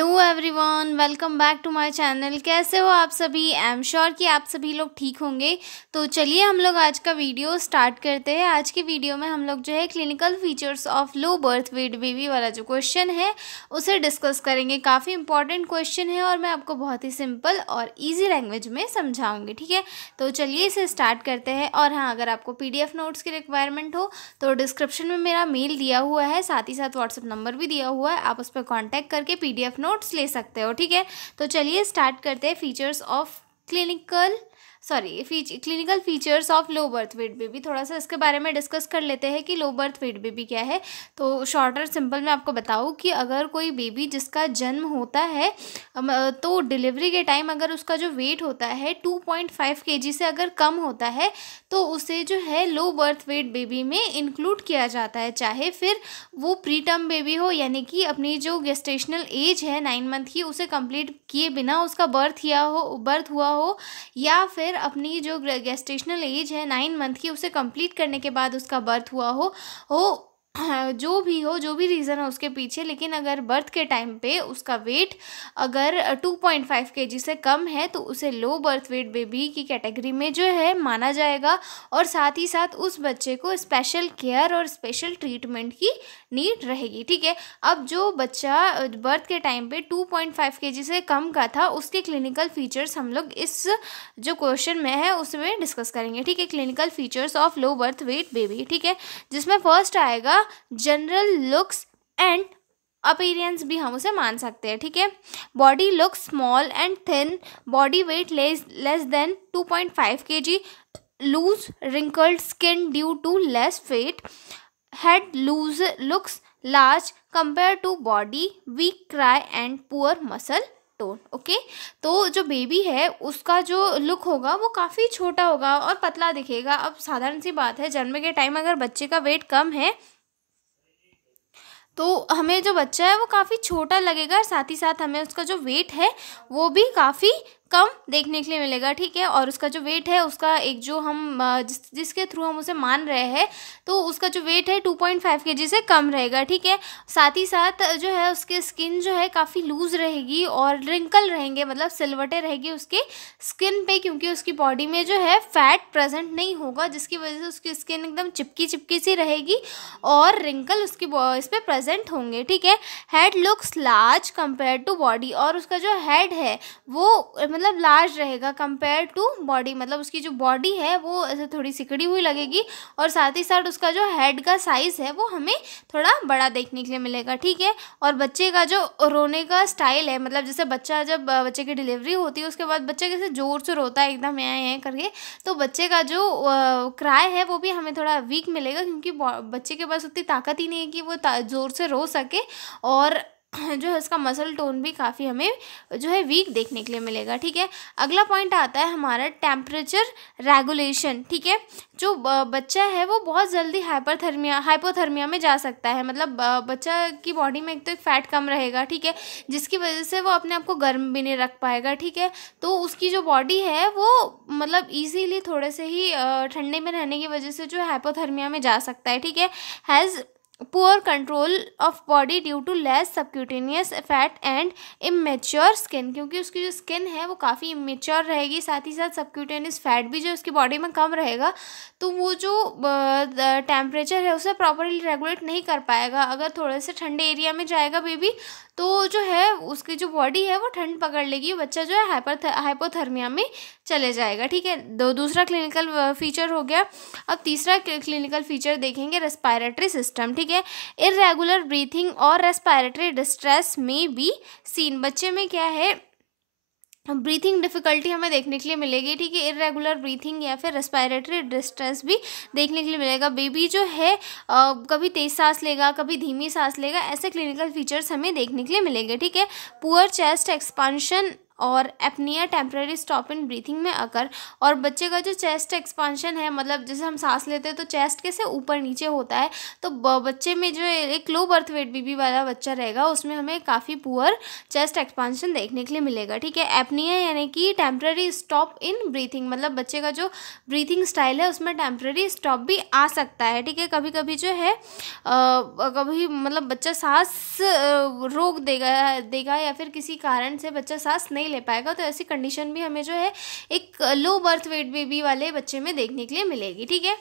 Hello everyone, welcome back to my channel. कैसे हो आप सभी? आई एम श्योर कि आप सभी लोग ठीक होंगे। तो चलिए हम लोग आज का वीडियो स्टार्ट करते हैं। आज के वीडियो में हम लोग जो है clinical features of low birth weight baby वाला जो क्वेश्चन है उसे डिस्कस करेंगे। काफ़ी इंपॉर्टेंट क्वेश्चन है और मैं आपको बहुत ही सिंपल और ईजी लैंग्वेज में समझाऊंगी। ठीक है, तो चलिए इसे स्टार्ट करते हैं। और हाँ, अगर आपको PDF नोट्स की रिक्वायरमेंट हो तो डिस्क्रिप्शन में मेरा मेल दिया हुआ है, साथ ही साथ व्हाट्सएप नंबर भी दिया हुआ है। आप उस पर कॉन्टैक्ट करके PDF नोट्स ले सकते हो। ठीक है, तो चलिए स्टार्ट करते हैं। Features of clinical features of low birth weight baby. थोड़ा सा इसके बारे में डिस्कस कर लेते हैं कि लो बर्थ वेट बेबी क्या है। तो शॉर्ट और सिंपल मैं आपको बताऊं कि अगर कोई बेबी जिसका जन्म होता है तो डिलीवरी के टाइम अगर उसका जो वेट होता है 2.5 kg से अगर कम होता है तो उसे जो है लो बर्थ वेट बेबी में इंक्लूड किया जाता है। चाहे फिर वो प्री टर्म बेबी हो, यानी कि अपनी जो गेस्टेशनल एज है 9 मंथ की उसे कंप्लीट किए बिना उसका बर्थ हुआ हो, या फिर अपनी जो गेस्टेशनल एज है 9 मंथ की उसे कंप्लीट करने के बाद उसका बर्थ हुआ हो जो भी रीज़न है उसके पीछे, लेकिन अगर बर्थ के टाइम पे उसका वेट अगर 2.5 kg से कम है तो उसे लो बर्थ वेट बेबी की कैटेगरी में जो है माना जाएगा। और साथ ही साथ उस बच्चे को स्पेशल केयर और स्पेशल ट्रीटमेंट की नीड रहेगी। ठीक है, अब जो बच्चा बर्थ के टाइम पे 2.5 kg से कम का था उसके क्लिनिकल फीचर्स हम लोग इस जो क्वेश्चन में है उसमें डिस्कस करेंगे। ठीक है, clinical features of low birth weight baby. ठीक है, जिसमें फर्स्ट आएगा जनरल लुक्स एंड अपीयरेंस भी हम उसे मान सकते हैं। ठीक है, body looks small and thin, body weight less than 2.5 kg, loose wrinkled skin due to less weight, head loose looks large compare to body, weak cry and poor muscle tone. Okay, तो जो baby है उसका जो look होगा वो काफ़ी छोटा होगा और पतला दिखेगा। अब साधारण सी बात है, जन्म के टाइम अगर बच्चे का वेट कम है तो हमें जो बच्चा है वो काफ़ी छोटा लगेगा, साथ ही साथ हमें उसका जो वेट है वो भी काफ़ी कम देखने के लिए मिलेगा। ठीक है, और उसका जो वेट है उसका एक जो हम जिसके थ्रू हम उसे मान रहे हैं तो उसका जो वेट है 2.5 kg से कम रहेगा। ठीक है, साथ ही साथ जो है उसकी स्किन जो है काफ़ी लूज रहेगी और रिंकल रहेंगे, मतलब सिलवटें रहेगी उसके स्किन पे, क्योंकि उसकी बॉडी में जो है फैट प्रेजेंट नहीं होगा, जिसकी वजह से उसकी स्किन एकदम चिपकी चिपकी सी रहेगी और रिंकल उसकी इस पर प्रेजेंट होंगे। ठीक है, head looks large compare to body, और उसका जो हेड है वो मतलब लार्ज रहेगा कंपेयर टू बॉडी, मतलब उसकी जो बॉडी है वो ऐसे थोड़ी सिकड़ी हुई लगेगी और साथ ही साथ उसका जो हेड का साइज़ है वो हमें थोड़ा बड़ा देखने के लिए मिलेगा। ठीक है, और बच्चे का जो रोने का स्टाइल है, मतलब जैसे जब बच्चे की डिलीवरी होती है उसके बाद बच्चा कैसे ज़ोर से रोता है एकदम ऐ करके, तो बच्चे का जो क्राई है वो भी हमें थोड़ा वीक मिलेगा, क्योंकि बच्चे के पास उतनी ताकत ही नहीं है कि वो ज़ोर से रो सके, और जो है उसका मसल टोन भी काफ़ी हमें जो है वीक देखने के लिए मिलेगा। ठीक है, अगला पॉइंट आता है हमारा टेम्परेचर रेगुलेशन। ठीक है, जो बच्चा है वो बहुत जल्दी हाइपोथर्मिया में जा सकता है, मतलब बच्चा की बॉडी में एक तो एक फैट कम रहेगा। ठीक है, जिसकी वजह से वो अपने आप को गर्म भी नहीं रख पाएगा। ठीक है, तो उसकी जो बॉडी है वो मतलब इजीली थोड़े से ही ठंडे में रहने की वजह से जो है हाइपोथर्मिया में जा सकता है। ठीक है, has poor control of body due to less subcutaneous fat and immature skin, क्योंकि उसकी जो स्किन है वो काफ़ी इमेच्योर रहेगी, साथ ही साथ सबक्यूटेनियस फैट भी जो उसकी बॉडी में कम रहेगा, तो वो जो टेम्परेचर है उसे प्रॉपरली रेगुलेट नहीं कर पाएगा। अगर थोड़े से ठंडे एरिया में जाएगा बेबी तो जो है उसकी जो बॉडी है वो ठंड पकड़ लेगी, बच्चा जो है हाइपोथर्मिया में चले जाएगा। ठीक है, दूसरा क्लिनिकल फीचर हो गया। अब तीसरा क्लिनिकल फीचर देखेंगे, रेस्पिरेटरी सिस्टम। ठीक है, इरेगुलर ब्रीथिंग और रेस्पिरेटरी डिस्ट्रेस में बी सीन, बच्चे में क्या है ब्रीथिंग डिफ़िकल्टी हमें देखने के लिए मिलेगी। ठीक है, इरेगुलर ब्रीथिंग या फिर रेस्पिरेटरी डिस्ट्रेस भी देखने के लिए मिलेगा। बेबी जो है कभी तेज़ सांस लेगा, कभी धीमी सांस लेगा, ऐसे क्लिनिकल फीचर्स हमें देखने के लिए मिलेंगे। ठीक है, पुअर चेस्ट एक्सपांशन और apnoea temporary stop in breathing में अकर। और बच्चे का जो चेस्ट एक्सपांशन है, मतलब जैसे हम सांस लेते हैं तो चेस्ट कैसे ऊपर नीचे होता है, तो बच्चे में जो एक लो बर्थ वेट बेबी वाला बच्चा रहेगा उसमें हमें काफ़ी पुअर चेस्ट एक्सपांशन देखने के लिए मिलेगा, ठीक है। एपनिया यानी कि टेम्पररी स्टॉप इन ब्रीथिंग, मतलब बच्चे का जो ब्रीथिंग स्टाइल है उसमें टेम्पररी स्टॉप भी आ सकता है, ठीक है। कभी कभी जो है कभी मतलब बच्चा सांस रोक देगा या फिर किसी कारण से बच्चा सांस नहीं ले पाएगा, तो ऐसी कंडीशन भी हमें जो है एक लो बर्थ वेट बेबी वाले बच्चे में देखने के लिए मिलेगी, ठीक है।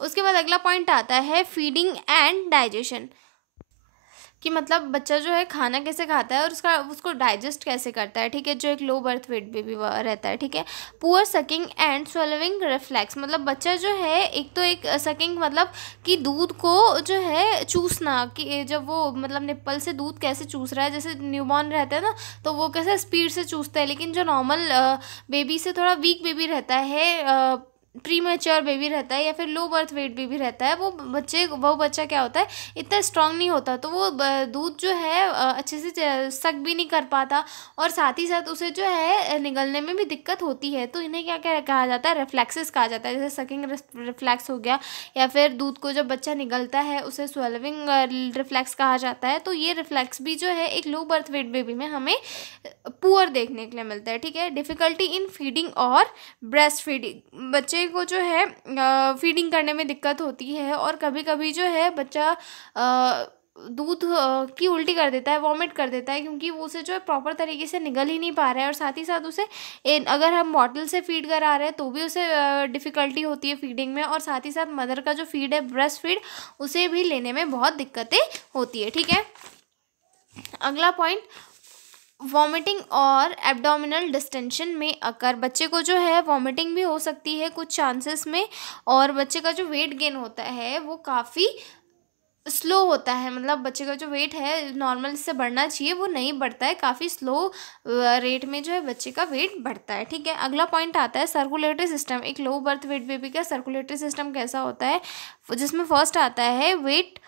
उसके बाद अगला पॉइंट आता है फीडिंग एंड डाइजेशन, कि मतलब बच्चा जो है खाना कैसे खाता है और उसको डाइजेस्ट कैसे करता है, ठीक है, जो एक लो बर्थ वेट बेबी रहता है, ठीक है। पुअर सकिंग एंड स्वेलविंग रिफ्लेक्स, मतलब बच्चा जो है एक सकिंग मतलब कि दूध को जो है चूसना, कि जब वो मतलब निप्पल से दूध कैसे चूस रहा है, जैसे न्यूबॉर्न रहता है ना तो वो कैसे स्पीड से चूसता है, लेकिन जो नॉर्मल बेबी से थोड़ा वीक बेबी रहता है, प्री मैच्योर बेबी रहता है या फिर लो बर्थ वेट बेबी रहता है, वो बच्चा क्या होता है, इतना स्ट्रांग नहीं होता, तो वो दूध जो है अच्छे से सक भी नहीं कर पाता और साथ ही साथ उसे जो है निगलने में भी दिक्कत होती है। तो इन्हें क्या क्या कहा जाता है, रिफ्लेक्सेस कहा जाता है, जैसे सकिंग रिफ्लेक्स हो गया, या फिर दूध को जब बच्चा निगलता है उसे स्वेलविंग रिफ्लेक्स कहा जाता है। तो ये रिफ्लेक्स भी जो है एक लो बर्थ वेट बेबी में हमें पुअर देखने के लिए मिलता है, ठीक है। डिफ़िकल्टी इन फीडिंग और ब्रेस्ट फीडिंग, बच्चे को जो है फीडिंग करने में दिक्कत होती है और कभी कभी जो है बच्चा दूध की उल्टी कर देता है, वॉमिट कर देता है, क्योंकि वो उसे जो है प्रॉपर तरीके से निगल ही नहीं पा रहा है। और साथ ही साथ उसे अगर हम बॉटल से फीड करा रहे हैं तो भी उसे डिफ़िकल्टी होती है फीडिंग में, और साथ ही साथ मदर का जो फीड है ब्रेस्ट फीड उसे भी लेने में बहुत दिक्कतें होती है, ठीक है। अगला पॉइंट वॉमिटिंग और एब्डोमिनल डिस्टेंशन में अकर, बच्चे को जो है वॉमिटिंग भी हो सकती है कुछ चांसेस में, और बच्चे का जो वेट गेन होता है वो काफ़ी स्लो होता है, मतलब बच्चे का जो वेट है नॉर्मल से बढ़ना चाहिए वो नहीं बढ़ता है, काफ़ी स्लो रेट में जो है बच्चे का वेट बढ़ता है, ठीक है। अगला पॉइंट आता है सर्कुलेटरी सिस्टम, एक लो बर्थ वेट बेबी का सर्कुलेटरी सिस्टम कैसा होता है, जिसमें फर्स्ट आता है वेट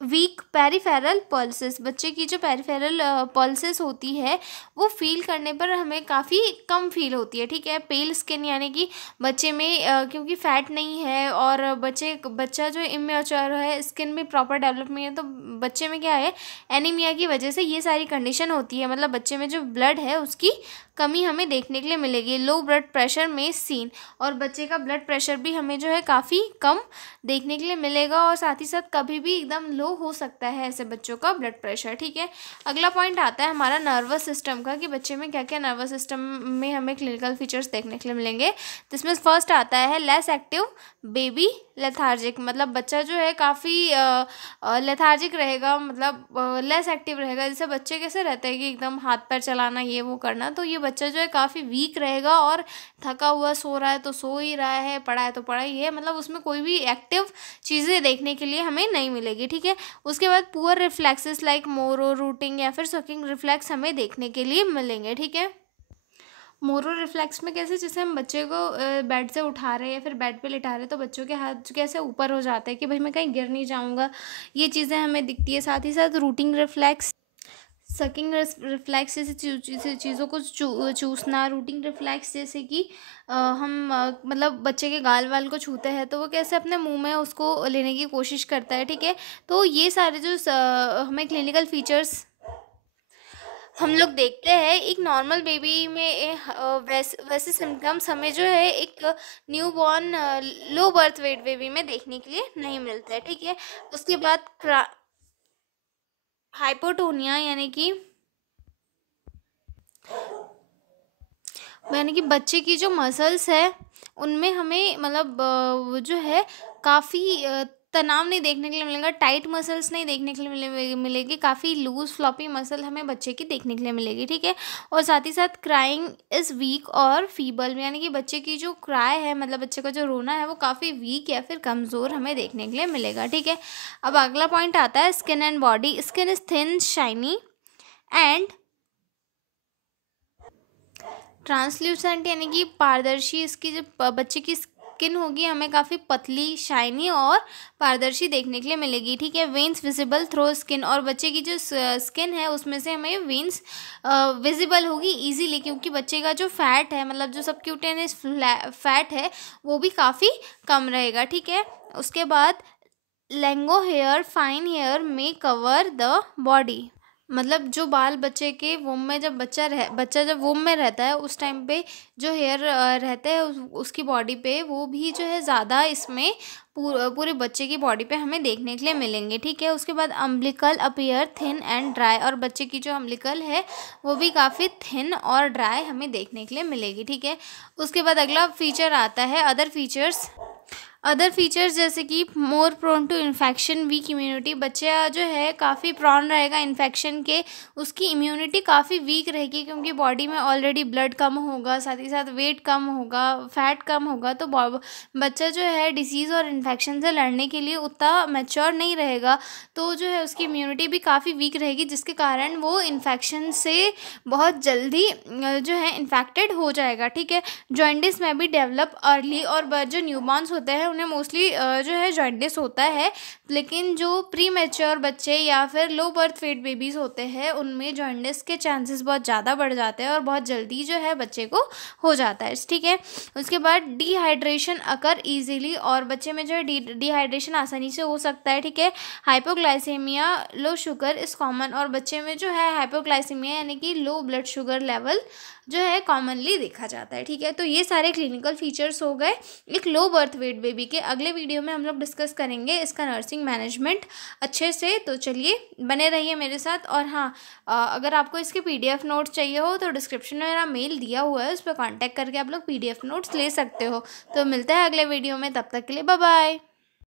वीक पेरिफेरल पल्सेस, बच्चे की जो पेरिफेरल पल्सेस होती है वो फील करने पर हमें काफ़ी कम फील होती है, ठीक है। पेल स्किन यानी कि बच्चे में क्योंकि फैट नहीं है और बच्चा जो इमेच्योर है, स्किन भी प्रॉपर डेवलप नहीं है, तो बच्चे में क्या है एनीमिया की वजह से ये सारी कंडीशन होती है, मतलब बच्चे में जो ब्लड है उसकी कमी हमें देखने के लिए मिलेगी। लो ब्लड प्रेशर में सीन, और बच्चे का ब्लड प्रेशर भी हमें जो है काफ़ी कम देखने के लिए मिलेगा, और साथ ही साथ कभी भी एकदम लो हो सकता है ऐसे बच्चों का ब्लड प्रेशर, ठीक है। अगला पॉइंट आता है हमारा नर्वस सिस्टम का, कि बच्चे में क्या क्या नर्वस सिस्टम में हमें क्लिनिकल फीचर्स देखने के लिए मिलेंगे। जिसमें फर्स्ट आता है लेस एक्टिव बेबी लेथार्जिक, मतलब बच्चा जो है काफ़ी लेथार्जिक रहेगा, मतलब लेस एक्टिव रहेगा। जैसे बच्चे कैसे रहते हैं कि एकदम हाथ पैर चलाना ये वो करना, तो ये बच्चा जो है काफ़ी वीक रहेगा और थका हुआ सो रहा है तो सो ही रहा है, पढ़ा है तो पढ़ा ही है, मतलब उसमें कोई भी एक्टिव चीज़ें देखने के लिए हमें नहीं मिलेगी, ठीक है। उसके बाद पुअर रिफ्लेक्सेस लाइक मोरो रूटिंग या फिर सकिंग रिफ्लेक्स हमें देखने के लिए मिलेंगे, ठीक है। मोरो रिफ्लेक्स में कैसे, जैसे हम बच्चे को बेड से उठा रहे हैं या फिर बेड पे लिटा रहे हैं तो बच्चों के हाथ कैसे ऊपर हो जाते हैं कि भाई मैं कहीं गिर नहीं जाऊंगा, ये चीज़ें हमें दिखती है। साथ ही साथ रूटिंग रिफ्लेक्स, सकिंग रिफ्लेक्स जैसे चीज़ों को चूसना, रूटिंग रिफ्लेक्स जैसे कि हम मतलब बच्चे के गाल वाल को छूते हैं तो वो कैसे अपने मुंह में उसको लेने की कोशिश करता है, ठीक है। तो ये सारे जो हमें क्लिनिकल फीचर्स हम लोग देखते हैं एक नॉर्मल बेबी में वैसे सिम्टम्स हमें जो है एक new born low birth weight baby में देखने के लिए नहीं मिलता है, ठीक है। उसके बाद हाइपोटोनिया यानी कि बच्चे की जो मसल्स है उनमें हमें मतलब वो जो है काफ़ी तनाव नहीं देखने के लिए मिलेगा, टाइट मसल्स नहीं देखने के लिए मिलेगी, काफ़ी लूज फ्लॉपी मसल हमें बच्चे की देखने के लिए मिलेगी, ठीक है। और साथ ही साथ क्राइंग इज़ वीक और फीबल, यानी कि बच्चे की जो क्राई है मतलब बच्चे का जो रोना है वो काफ़ी वीक या फिर कमज़ोर हमें देखने के लिए मिलेगा, ठीक है। अब अगला पॉइंट आता है skin and body, skin is thin shiny and translucent, यानी कि पारदर्शी इसकी जो बच्चे की स्किन होगी हमें काफ़ी पतली, शाइनी और पारदर्शी देखने के लिए मिलेगी, ठीक है। वेन्स विजिबल थ्रू स्किन, और बच्चे की जो स्किन है उसमें से हमें वेन्स विजिबल होगी ईजीली, क्योंकि बच्चे का जो फैट है, मतलब जो सबक्यूटेनियस फैट है वो भी काफ़ी कम रहेगा, ठीक है। उसके बाद लैंगो हेयर फाइन हेयर में कवर द बॉडी, मतलब जो बाल बच्चे के वोम में, जब बच्चा जब वोम में रहता है उस टाइम पे जो हेयर रहते हैं उसकी बॉडी पे, वो भी जो है ज़्यादा इसमें पूरे बच्चे की बॉडी पे हमें देखने के लिए मिलेंगे, ठीक है। उसके बाद umbilical appear thin and dry, और बच्चे की जो अम्बिलिकल है वो भी काफ़ी थिन और ड्राई हमें देखने के लिए मिलेगी, ठीक है। उसके बाद अगला फीचर आता है अदर फीचर्स, जैसे कि more prone to infection, weak immunity, बच्चा जो है काफ़ी प्रॉन रहेगा इन्फेक्शन के, उसकी इम्यूनिटी काफ़ी वीक रहेगी, क्योंकि बॉडी में ऑलरेडी ब्लड कम होगा, साथ ही साथ वेट कम होगा, फैट कम होगा, तो बच्चा जो है डिसीज़ और इन्फेक्शन से लड़ने के लिए उतना मैच्योर नहीं रहेगा, तो जो है उसकी इम्यूनिटी भी काफ़ी वीक रहेगी, जिसके कारण वो इन्फेक्शन से बहुत जल्दी जो है इन्फेक्टेड हो जाएगा, ठीक है। जॉइंटिस में भी डेवलप अर्ली, और जो न्यूबॉर्न्स होते हैं उन्हें मोस्टली जो है जॉइंटिस होता है, लेकिन जो प्री मैच्योर बच्चे या फिर लो बर्थ वेट बेबीज़ होते हैं उनमें जॉइंटिस के चांसेस बहुत ज़्यादा बढ़ जाते हैं और बहुत जल्दी जो है बच्चे को हो जाता है, ठीक है। उसके बाद डिहाइड्रेशन अकर ईजीली, और बच्चे में जो है डिहाइड्रेशन आसानी से हो सकता है, ठीक है। Hypoglycaemia low sugar is common, और बच्चे में जो है हाइपोग्लाइसेमिया यानी कि लो ब्लड शुगर लेवल जो है कॉमनली देखा जाता है, ठीक है। तो ये सारे क्लिनिकल फीचर्स हो गए एक लो बर्थ वेट बेबी के। अगले वीडियो में हम लोग डिस्कस करेंगे इसका नर्सिंग मैनेजमेंट अच्छे से, तो चलिए बने रहिए मेरे साथ। और हाँ, अगर आपको इसके PDF नोट्स चाहिए हो तो डिस्क्रिप्शन में मेरा मेल दिया हुआ है, उस पर कॉन्टैक्ट करके आप लोग PDF नोट्स ले सकते हो। तो मिलते हैं अगले वीडियो में, तब तक के लिए बाय बाय।